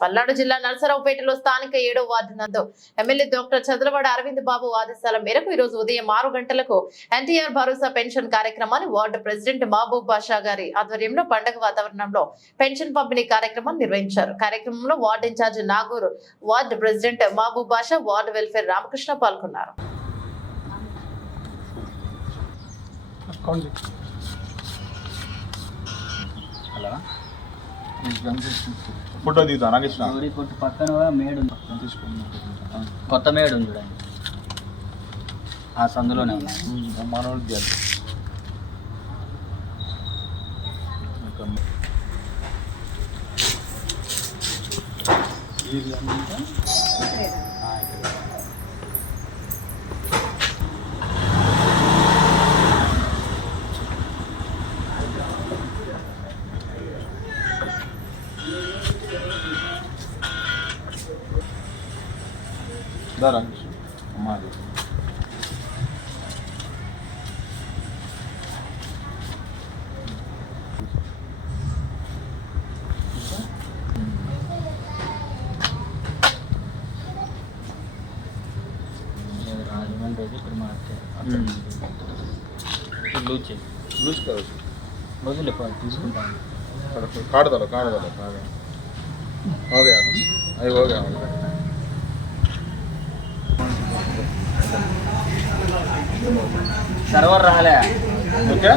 పల్నాడు జిల్లా నర్సరావుపేటలో స్థానిక 7వ వార్డు నందు ఎమ్మెల్యే డాక్టర్ చంద్రవాడ అరవింద్ బాబు ఆదేశాల మేరకు ఈ రోజు ఉదయం 6 గంటలకు ఎన్టీఆర్ భరోసా పెన్షన్ కార్యక్రమాన్ని వార్డు ప్రెసిడెంట్ మహబూబ్ బాషా గారి ఆధ్వర్యంలో పండుగ వాతావరణంలో పెన్షన్ పంపిణీ కార్యక్రమాన్ని నిర్వహించారు. కార్యక్రమంలో ward incharge Nagoor, ward president Mahaboob Basha, ward welfare Ramakrishna పాల్గొన్నారు. ఫోటో దిగుతా నాగేశ్వర కొట్టు పక్కన మేడు కొత్త మేడు ఉంది చూడండి, ఆ సందులోనే మనోడు అమ్మాది రాజమండ్రి ఇక్కడ మార్చారు లూజ్ లూజ్ కావచ్చు రోజులు తీసుకుంటాను काट दो हो गया अभी हो गया सर्वर रहा ओके